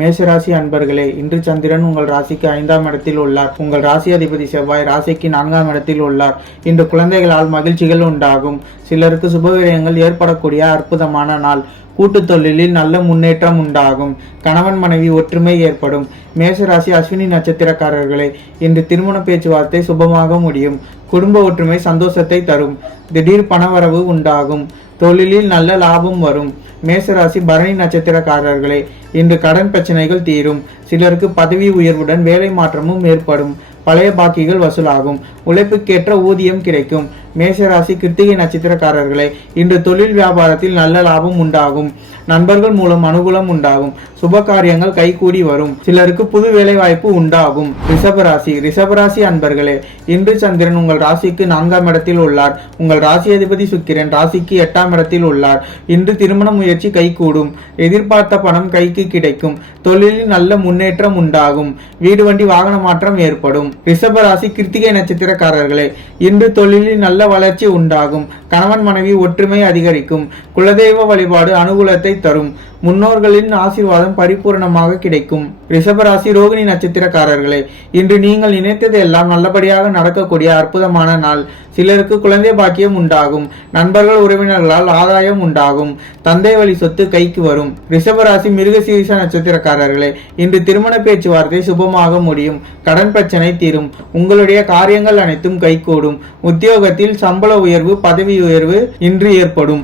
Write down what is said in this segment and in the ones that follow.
மேஷராசி அன்பர்களே, இன்று சந்திரன் உங்கள் ராசிக்கு 5ஆம் இடத்தில் உள்ளார். உங்கள் ராசி அதிபதி செவ்வாய் ராசிக்கு 4ஆம் இடத்தில் உள்ளார். இன்று குழந்தைகளால் மகிழ்ச்சிகள் உண்டாகும். சிலருக்கு சுபவிரயங்கள் ஏற்படக்கூடிய அற்புதமான நாள். கூட்டு தொழிலில் நல்ல முன்னேற்றம் உண்டாகும். கணவன் மனைவி ஒற்றுமை ஏற்படும். மேஷராசி அஸ்வினி நட்சத்திரக்காரர்களே, இன்று திருமண பேச்சுவார்த்தை சுபமாக முடியும். குடும்ப ஒற்றுமை சந்தோஷத்தை தரும். திடீர் பணவரவு உண்டாகும். தொழிலில் நல்ல லாபம் வரும். மேசராசி பரணி நட்சத்திரக்காரர்களே, இன்று கடன் பிரச்சனைகள் தீரும். சிலருக்கு பதவி உயர்வுடன் வேலை மாற்றமும் ஏற்படும். பழைய பாக்கிகள் வசூலாகும். உழைப்புக்கேற்ற ஊதியம் கிடைக்கும். மேஷராசி கிருத்திகை நட்சத்திரக்காரர்களே, இன்று தொழில் வியாபாரத்தில் நல்ல லாபம் உண்டாகும். நண்பர்கள் மூலம் அனுகூலம் உண்டாகும். சுப காரியங்கள் கைகூடி வரும். சிலருக்கு புது வேலை வாய்ப்பு உண்டாகும். ரிஷபராசி அன்பர்களே, இன்று சந்திரன் உங்கள் ராசிக்கு 4ஆம் இடத்தில் உள்ளார். உங்கள் ராசி அதிபதி சுக்கிரன் ராசிக்கு 8ஆம் இடத்தில் உள்ளார். இன்று திருமண முயற்சி கைகூடும். எதிர்பார்த்த பணம் கைக்கு கிடைக்கும். தொழிலில் நல்ல முன்னேற்றம் உண்டாகும். வீடு வண்டி வாகன மாற்றம் ஏற்படும். ரிஷபராசி கிருத்திகை நட்சத்திரக்காரர்களே, இன்று தொழிலில் நல்ல வளர்ச்சி உண்டாகும். கணவன் மனைவி ஒற்றுமை அதிகரிக்கும். குலதெய்வ வழிபாடு அனுகூலத்தை தரும். முன்னோர்களின் ஆசீர்வாதம் பரிபூர்ணமாக கிடைக்கும். ரிஷபராசி ரோகிணி நட்சத்திரக்காரர்களே, இன்று நீங்கள் நினைத்தது எல்லாம் நல்லபடியாக நடக்கக்கூடிய அற்புதமான நாள். சிலருக்கு குழந்தை பாக்கியம் உண்டாகும். நண்பர்கள் உறவினர்களால் ஆதாயம் உண்டாகும். தந்தை வழி சொத்து கைக்கு வரும். ரிஷபராசி மிருகசீரிஷ நட்சத்திரக்காரர்களே, இன்று திருமண பேச்சுவார்த்தை சுபமாக முடியும். கடன் பிரச்சனை தீரும். உங்களுடைய காரியங்கள் அனைத்தும் கைகூடும். உத்தியோகத்தில் சம்பள உயர்வு பதவி உயர்வு இன்று ஏற்படும்.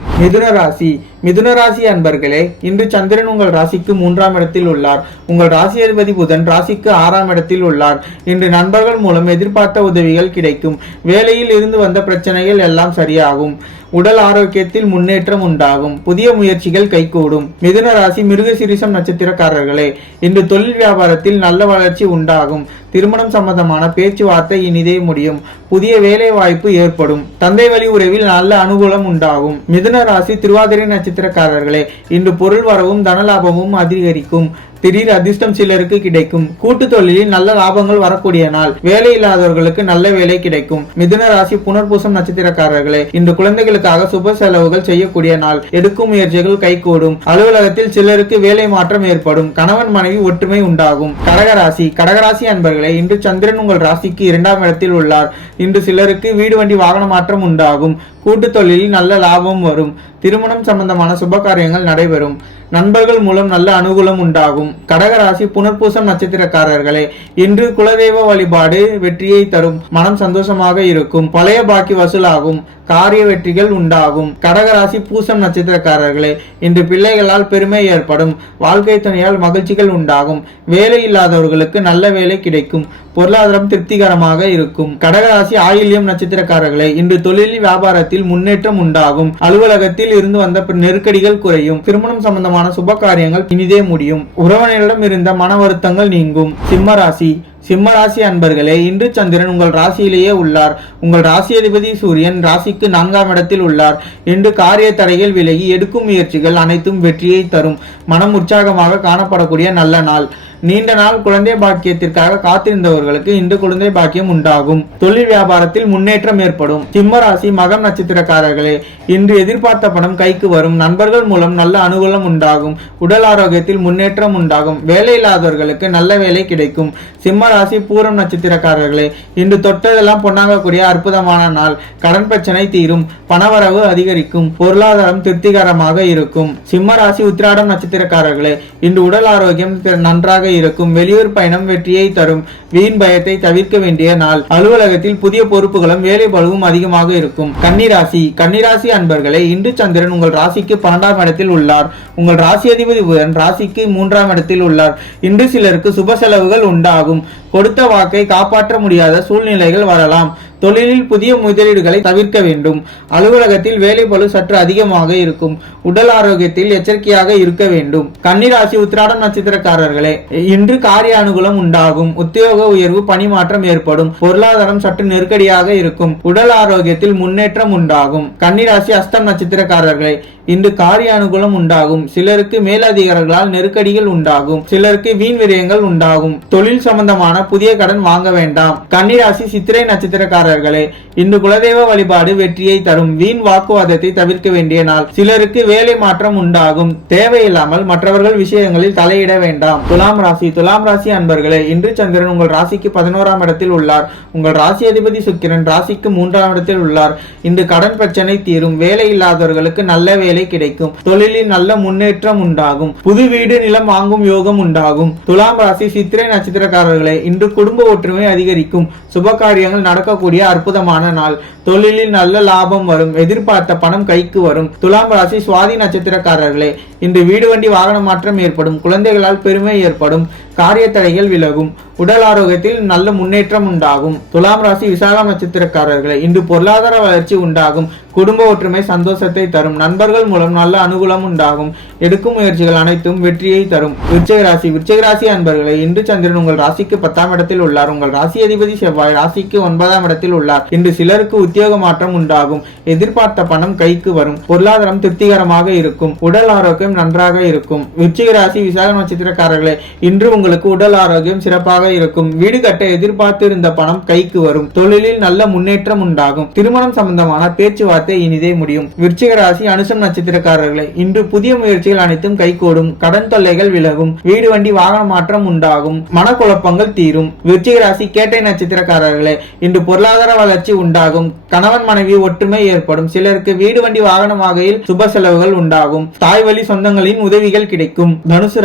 மிதுனராசி அன்பர்களே, இன்று சந்திரன் உங்கள் ராசிக்கு 3ஆம் இடத்தில் உள்ளார். உங்கள் ராசி அதிபதி புதன் ராசிக்கு 6ஆம் இடத்தில் உள்ளார். இன்று நண்பர்கள் மூலம் எதிர்பார்த்த உதவிகள் கிடைக்கும். வேலையில் இருந்து வந்த பிரச்சனைகள் எல்லாம் சரியாகும். உடல் ஆரோக்கியத்தில் முன்னேற்றம் உண்டாகும். புதிய முயற்சிகள் கைகூடும். மிதுன ராசி மிருகசீரிஷம் நட்சத்திரக்காரர்களே, இன்று தொழில் வியாபாரத்தில் நல்ல வளர்ச்சி உண்டாகும். திருமணம் சம்பந்தமான பேச்சுவார்த்தை இனிதே முடியும். புதிய வேலை வாய்ப்பு ஏற்படும். தந்தை வழி உறவில் நல்ல அனுகூலம் உண்டாகும். மிதுன ராசி திருவாதிரை நட்சத்திரக்காரர்களே, இன்று பொருள் வரவும் தனலாபமும் அதிகரிக்கும். திடீர் அதிர்ஷ்டம் சிலருக்கு கிடைக்கும். கூட்டு தொழிலில் நல்ல லாபங்கள் வரக்கூடிய நாள். வேலை இல்லாதவர்களுக்கு நல்ல வேலை கிடைக்கும். மிதுன ராசி புனர்பூசம் நட்சத்திரக்காரர்களே, இன்று குழந்தைகளுக்காக சுப செலவுகள் செய்யக்கூடிய நாள். எடுக்கும் முயற்சிகள் கைகூடும். அலுவலகத்தில் சிலருக்கு வேலை மாற்றம் ஏற்படும். கணவன் மனைவி ஒற்றுமை உண்டாகும். கடகராசி அன்பர்களே, இன்று சந்திரன் உங்கள் ராசிக்கு 2ஆம் இடத்தில் உள்ளார். இன்று சிலருக்கு வீடு வண்டி வாகன மாற்றம் உண்டாகும். கூட்டு தொழிலில் நல்ல லாபம் வரும். திருமணம் சம்பந்தமான சுப காரியங்கள் நடைபெறும். நண்பர்கள் மூலம் நல்ல அனுகூலம் உண்டாகும். கடகராசி புனர்பூசம் நட்சத்திரக்காரர்களே, இன்று குலதெய்வ வழிபாடு வெற்றியை தரும். மனம் சந்தோஷமாக இருக்கும். பழைய பாக்கி வசூலாகும். காரிய வெற்றிகள் உண்டாகும். கடகராசி பூசம் நட்சத்திரக்காரர்களே, இன்று பிள்ளைகளால் பெருமை ஏற்படும். வாழ்க்கை துணையால் மகிழ்ச்சிகள் உண்டாகும். வேலை இல்லாதவர்களுக்கு நல்ல வேலை கிடைக்கும். பொருளாதாரம் திருப்திகரமாக இருக்கும். கடகராசி ஆயில்யம் நட்சத்திரக்காரர்களே, இன்று தொழில் வியாபாரத்தில் முன்னேற்றம் உண்டாகும். அலுவலகத்தில் இருந்து வந்த நெருக்கடிகள் குறையும். திருமணம் சம்பந்தமான சுப காரியங்கள் இனிதே முடியும். உறவினரிடம் இருந்த மன வருத்தங்கள் நீங்கும். சிம்மராசி அன்பர்களே, இன்று சந்திரன் உங்கள் ராசியிலேயே உள்ளார். உங்கள் ராசி அதிபதி சூரியன் ராசிக்கு 4ஆம் இடத்தில் உள்ளார். இன்று காரிய தடைகள் விலகி எடுக்கும் முயற்சிகள் அனைத்தும் வெற்றியை தரும். மனம் உற்சாகமாக காணப்படக்கூடிய நல்ல நாள். நீண்ட நாள் குழந்தை பாக்கியத்திற்காக காத்திருந்தவர்களுக்கு இன்று குழந்தை பாக்கியம் உண்டாகும். தொழில் வியாபாரத்தில் முன்னேற்றம் ஏற்படும். சிம்மராசி மகம் நட்சத்திரக்காரர்களே, இன்று எதிர்பார்த்த பணம் கைக்கு வரும். நண்பர்கள் மூலம் நல்ல அனுகூலம் உண்டாகும். உடல் ஆரோக்கியத்தில் முன்னேற்றம் உண்டாகும். வேலை இல்லாதவர்களுக்கு நல்ல வேலை கிடைக்கும். சிம்மராசி பூரம் நட்சத்திரக்காரர்களே, இன்று தொட்டதெல்லாம் பொன்னாகக்கூடிய அற்புதமான நாள். கடன் பிரச்சனை தீரும். பணவரவு அதிகரிக்கும். பொருளாதாரம் திருப்திகரமாக இருக்கும். சிம்மராசி உத்திராடம் நட்சத்திரக்காரர்களே, இன்று உடல் ஆரோக்கியம் நன்றாக இருக்கும். வெளியூர் பயணம் வெற்றியை தரும். வீண் பயத்தை தவிர்க்க வேண்டிய நாள். அலுவலகத்தில் புதிய பொறுப்புகளும் வேலை பளுவும் அதிகமாக இருக்கும். கன்னிராசி அன்பர்களே, இன்று சந்திரன் உங்கள் ராசிக்கு 12ஆம் இடத்தில் உள்ளார். உங்கள் ராசி அதிபதி புதன் ராசிக்கு 3ஆம் இடத்தில் உள்ளார். இன்று சிலருக்கு சுப செலவுகள் உண்டாகும். கொடுத்த வாக்கை காப்பாற்ற முடியாத சூழ்நிலைகள் வரலாம். தொழிலில் புதிய முதலீடுகளை தவிர்க்க வேண்டும். அலுவலகத்தில் வேலை பளு சற்று அதிகமாக இருக்கும். உடல் ஆரோக்கியத்தில் எச்சரிக்கையாக இருக்க வேண்டும். கன்னிராசி உத்திராடம் நட்சத்திரக்காரர்களே, இன்று காரிய அனுகூலம் உண்டாகும். உத்தியோக உயர்வு பணி மாற்றம் ஏற்படும். பொருளாதாரம் சற்று நெருக்கடியாக இருக்கும். உடல் ஆரோக்கியத்தில் முன்னேற்றம் உண்டாகும். கன்னிராசி அஸ்தம் நட்சத்திரக்காரர்களே, இன்று காரிய அனுகூலம் உண்டாகும். சிலருக்கு மேலதிகாரிகளால் நெருக்கடிகள் உண்டாகும். சிலருக்கு வீண் விரயங்கள் உண்டாகும். தொழில் சம்பந்தமான புதிய கடன் வாங்க வேண்டாம். கன்னிராசி சித்திரை நட்சத்திரக்காரர்கள் நட்சத்திரக்காரர்களே, இன்று குலதெய்வ வழிபாடு வெற்றியை தரும். வீண் வாக்குவாதத்தை தவிர்க்க வேண்டிய நாள். சிலருக்கு வேலை மாற்றம் உண்டாகும். தேவையில்லாமல் மற்றவர்கள் விஷயங்களில் தலையிட வேண்டாம். துலாம் ராசி அன்பர்களே, இன்று சந்திரன் உங்கள் ராசிக்கு 11ஆம் இடத்தில் உள்ளார். உங்கள் ராசி அதிபதி சுக்கிரன் ராசிக்கு 3ஆம் இடத்தில் உள்ளார். இன்று கடன் பிரச்சனை தீரும். வேலை இல்லாதவர்களுக்கு நல்ல வேலை கிடைக்கும். தொழிலில் நல்ல முன்னேற்றம் உண்டாகும். புது வீடு நிலம் வாங்கும் யோகம் உண்டாகும். துலாம் ராசி சித்திரை நட்சத்திரக்காரர்களே, இன்று குடும்ப ஒற்றுமை அதிகரிக்கும். சுப காரியங்கள் நடக்கக்கூடிய அற்புதமான நாள். தொழிலில் நல்ல லாபம் வரும். எதிர்பார்த்த பணம் கைக்கு வரும். துலாம் ராசி சுவாதி நட்சத்திரக்காரர்களே, இன்று வீடு வண்டி வாகன மாற்றம் ஏற்படும். குழந்தைகளால் பெருமை ஏற்படும். காரிய தடைகள் விலகும். உடல் ஆரோக்கியத்தில் நல்ல முன்னேற்றம் உண்டாகும். துலாம் ராசி விசாகம் நட்சத்திரக்காரர்களே, இன்று பொருளாதார வளர்ச்சி உண்டாகும். குடும்ப ஒற்றுமை சந்தோஷத்தை தரும். நண்பர்கள் மூலம் நல்ல அனுகூலம் உண்டாகும். எடுக்கும் முயற்சிகள் அனைத்தும் வெற்றியை தரும். விருச்சிக ராசி அன்பர்களே, இன்று சந்திரன் உங்கள் ராசிக்கு 10ஆம் இடத்தில் உள்ளார். உங்கள் ராசி அதிபதி செவ்வாய் ராசிக்கு 9ஆம் இடத்தில் உள்ளார். இன்று சிலருக்கு உத்தியோக மாற்றம் உண்டாகும். எதிர்பார்த்த பணம் கைக்கு வரும். பொருளாதாரம் திருப்திகரமாக இருக்கும். உடல் ஆரோக்கியம் நன்றாக இருக்கும். விருச்சிக ராசி விசாக நட்சத்திரக்காரர்களே, இன்று உங்களுக்கு உடல் ஆரோக்கியம் சிறப்பாக இருக்கும். வீடு கட்ட எதிர்பார்த்திருந்த பணம் கைக்கு வரும். தொழிலில் நல்ல முன்னேற்றம் உண்டாகும். திருமணம் சம்பந்தமான பேச்சுவார்த்தை இனிதே முடியும். விருச்சிக ராசி அனுசம் நட்சத்திரக்காரர்களே, இன்று புதிய முயற்சிகள் அனைத்தும் கைகூடும். கடன் தொல்லைகள் விலகும். வீடு வண்டி வாகன மாற்றம் உண்டாகும். மனக்குழப்பங்கள் தீரும். விருச்சிக ராசி கேட்டை நட்சத்திரக்காரர்களே, இன்று பொருளாதார வளர்ச்சி உண்டாகும். கணவன் மனைவி ஒற்றுமை ஏற்படும். சிலருக்கு வீடு வண்டி வாகனம் வகையில் சுப செலவுகள் உண்டாகும். தாய் வழி சொந்தங்களின் உதவிகள் கிடைக்கும். தனுசு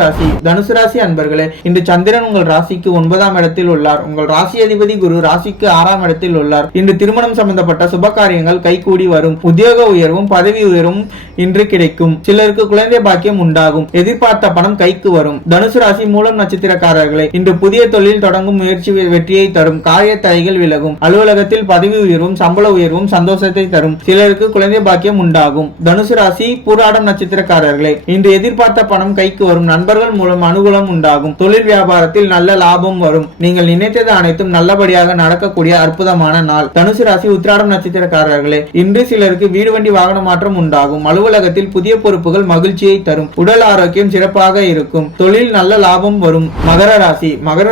ராசி அன்பர்களே, இன்று சந்திரன் உங்கள் ராசிக்கு 9ஆம் இடத்தில் உள்ளார். உங்கள் ராசி அதிபதி குரு ராசிக்கு 6ஆம் இடத்தில் உள்ளார். இன்று திருமணம் சம்பந்தப்பட்ட சுப காரியங்கள் கைகூடி வரும். உத்தியோக உயர்வும் பதவி உயர்வும் இன்று கிடைக்கும். சிலருக்கு குழந்தை பாக்கியம் உண்டாகும். எதிர்பார்த்த பணம் கைக்கு வரும். தனுசு ராசி மூலம் நட்சத்திரக்காரர்களே, இன்று புதிய தொழில் தொடங்கும் முயற்சி வெற்றியை தரும். காரிய தடைகள் விலகும். அலுவலகத்தில் பதவி உயர்வும் சம்பள உயர்வும் சந்தோஷத்தை தரும். சிலருக்கு குழந்தை பாக்கியம் உண்டாகும். தனுசு ராசி பூராடம் நட்சத்திரக்காரர்களே, இன்று எதிர்பார்த்த பணம் கைக்கு வரும். நண்பர்கள் மூலம் அனுகூலம் உண்டாகும். தொழில் வியாபாரத்தில் நல்ல லாபம் வரும். நீங்கள் நினைத்தது அனைத்தும் நல்லபடியாக நடக்கக்கூடிய அற்புதமான நாள். தனுசு ராசி உத்திராடம் நட்சத்திரக்காரர்களே, இன்று சிலருக்கு வீடு வண்டி வாகன மாற்றம் உண்டாகும். அலுவலகத்தில் புதிய பொறுப்புகள் மகிழ்ச்சியை தரும். உடல் ஆரோக்கியம் சிறப்பாக இருக்கும். தொழில் நல்ல லாபம் வரும். மகர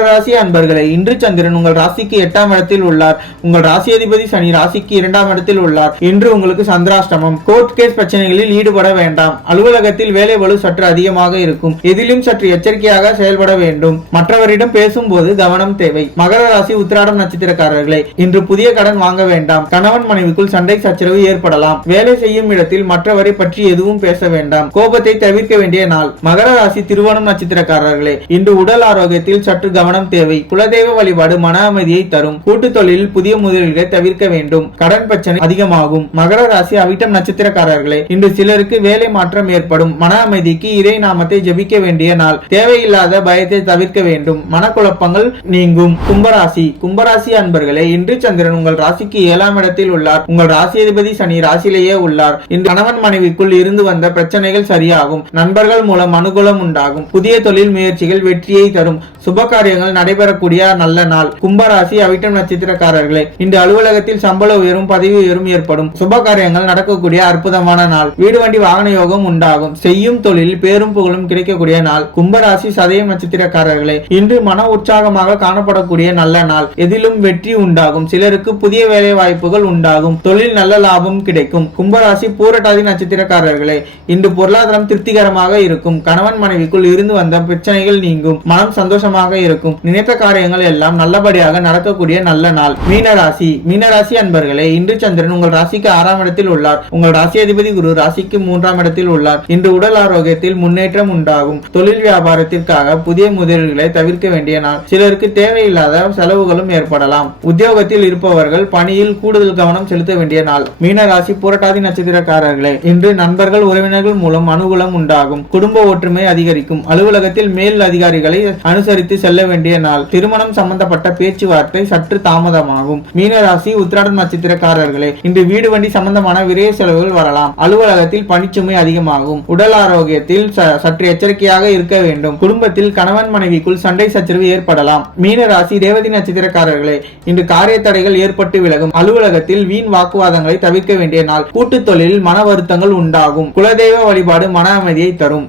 ராசி அன்பர்களே, இன்று சந்திரன் உங்கள் ராசிக்கு 8ஆம் இடத்தில் உள்ளார். உங்கள் ராசி அதிபதி சனி ராசிக்கு 2ஆம் இடத்தில் உள்ளார். இன்று உங்களுக்கு சந்திராஷ்டமம். கோர்ட் கேஸ் பிரச்சனைகளில் ஈடுபட வேண்டாம். அலுவலகத்தில் வேலை பளு சற்று அதிகமாக இருக்கும். எதிலும் சற்று எச்சரிக்கையாக செயல்பட வேண்டும். மற்றவரிடம் பேசும்போது கவனம் தேவை. மகர ராசி உத்திராடம் நட்சத்திரக்காரர்களே, இன்று புதிய கடன் வாங்க வேண்டாம். கணவன் மனைவிக்குள் சண்டை சச்சரவு ஏற்படலாம். வேலை செய்யும் இடத்தில் மற்றவரை பற்றி எதுவும் பேச வேண்டாம். கோபத்தை தவிர்க்க வேண்டிய நாள். மகர ராசி திருவோணம் நட்சத்திரக்காரர்களே, இன்று உடல் ஆரோக்கியத்தில் சற்று கவனம் தேவை. குலதெய்வ வழிபாடு மன அமைதியை தரும். கூட்டு தொழிலில் புதிய முதலீடுகளை தவிர்க்க வேண்டும். கடன் பிரச்சனை அதிகமாகும். மகர ராசி அவிட்டம் நட்சத்திரக்காரர்களே, இன்று சிலருக்கு வேலை மாற்றம் ஏற்படும். மன அமைதிக்கு இறை நாமத்தை ஜபிக்க வேண்டிய நாள். தேவையில்லாத பயத்தை தவிர்க்க வேண்டும். மனக்குழப்பங்கள் நீங்கும். கும்பராசி அன்பர்களே, இன்று சந்திரன் உங்கள் ராசிக்கு 7ஆம் இடத்தில் உள்ளார். உங்கள் ராசி அதிபதி சனி ராசியிலேயே உள்ளார். இன்று கணவன் மனைவிக்குள் இருந்து வந்த பிரச்சனைகள் சரியாகும். நண்பர்கள் மூலம் அனுகூலம் உண்டாகும். புதிய தொழில் முயற்சிகள் வெற்றியை தரும். சுப காரியங்கள் நடைபெறக்கூடிய நல்ல நாள். கும்பராசி அவிட்டம் நட்சத்திரக்காரர்களே, இன்று அலுவலகத்தில் சம்பள உயரும் பதவி உயரும் ஏற்படும். சுப காரியங்கள் நடக்கக்கூடிய அற்புதமான நாள். வீடு வண்டி வாகன யோகம் உண்டாகும். செய்யும் தொழில் பேரும் புகழும் கிடைக்கக்கூடிய நாள். கும்பராசி சதயம் நட்சத்திரக்காரர்களே, இன்று மன உற்சாகமாக காணப்படக்கூடிய நல்ல நாள். எதிலும் வெற்றி உண்டாகும். சிலருக்கு புதிய வேலை வாய்ப்புகள் உண்டாகும். தொழில் நல்ல லாபம் கிடைக்கும். கும்பராசி பூரட்டாதி நட்சத்திரக்காரர்களே, இன்று பொருளாதாரம் திருப்திகரமாக இருக்கும். கணவன் மனைவிக்குள் இருந்து வந்த பிரச்சனைகள் நீங்கும். மனம் சந்தோஷமாக இருக்கும். நினைத்த காரியங்கள் எல்லாம் நல்லபடியாக நடக்கக்கூடிய நல்ல நாள். மீனராசி அன்பர்களே, இன்று சந்திரன் உங்கள் ராசிக்கு 6ஆம் இடத்தில் உள்ளார். உங்கள் ராசி அதிபதி குரு ராசிக்கு 3ஆம் இடத்தில் உள்ளார். இன்று உடல் ஆரோக்கியத்தில் முன்னேற்றம் உண்டாகும். தொழில் வியாபாரத்திற்காக புதிய முதலீடுகளை தவிர்க்க வேண்டிய நாள். சிலருக்கு தேவையில்லாத செலவுகளும் ஏற்படலாம். உத்தியோகத்தில் இருப்பவர்கள் பணியில் கூடுதல் கவனம் செலுத்த வேண்டிய நாள். மீனராசி புரட்டாதி நட்சத்திரக்காரர்களே, இன்று நண்பர்கள் உறவினர்கள் மூலம் அனுகூலம் உண்டாகும். குடும்ப ஒற்றுமை அதிகரிக்கும். அலுவலகத்தில் மேல் அதிகாரிகளை அனுசரித்து செல்ல வேண்டிய நாள். திருமணம் சம்பந்தப்பட்ட பேச்சுவார்த்தை சற்று தாமதமாகும். மீனராசி உத்திராடம் நட்சத்திரக்காரர்களே, இன்று வீடு வண்டி சம்பந்தமான விரைய செலவுகள் வரலாம். அலுவலகத்தில் பணிச்சுமை அதிகமாகும். உடல் ஆரோக்கியத்தில் சற்று எச்சரிக்கையாக இருக்க வேண்டும். குடும்பத்தில் கணவன் மனைவிக்குள் சண்டை சச்சரவு ஏற்படலாம். மீனராசி ரேவதி நட்சத்திரக்காரர்களே, இன்று காரிய தடைகள் ஏற்பட்டு விலகும். அலுவலகத்தில் வீண் வாக்குவாதங்களை தவிர்க்க வேண்டிய நாள். கூட்டு தொழிலில் மன வருத்தங்கள் உண்டாகும். குலதெய்வ வழிபாடு மன அமைதியை தரும்.